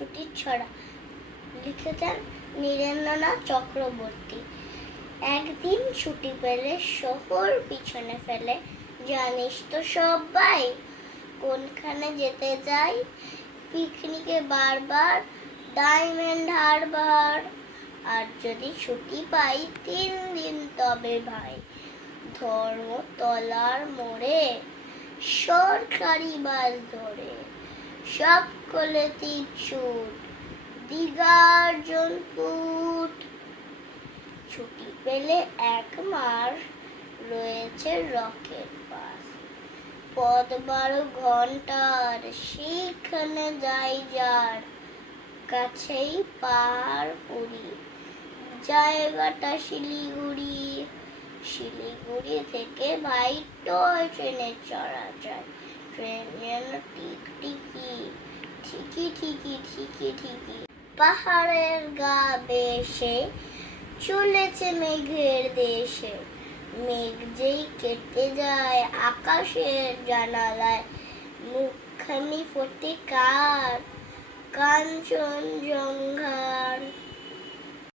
ছুটির ছড়া লিখেছেন নীরেন্দ্রনাথ চক্রবর্তী। একদিন ছুটি পেলে শহর পিছনে ফেলে, জানিস তো সবাই কোনখানে যেতে চাই? পিকনিকে বারবার, ডায়মন্ড হারবার। আর যদি ছুটি পাই 3 দিন তবে ভাই, ধর্মতলার মোড়ে সরকারি বাস ধরে সকলে তিনছুট, দীঘার জনপুট। ছুটি পেলে 1 মাস রয়েছে রকেট বাস, পথ 12 ঘন্টার, সেইখানে যাই যার কাছেই পাহাড় পুরী, জায়গাটা শিলিগুড়ি। শিলিগুড়ি থেকে ভাই টয় ট্রেনে চড়া যায়, ট্রেন যেন টিকটিকি, ঠিকই ঠিকই ঠিকই ঠিকই। পাহাড়ের গা বেশে চলেছে মেঘের দেশে, মেঘ যেই কেটে যায় আকাশের জানালায়, মুখখানি ফোটে কার? কাঞ্চনজঙ্ঘার।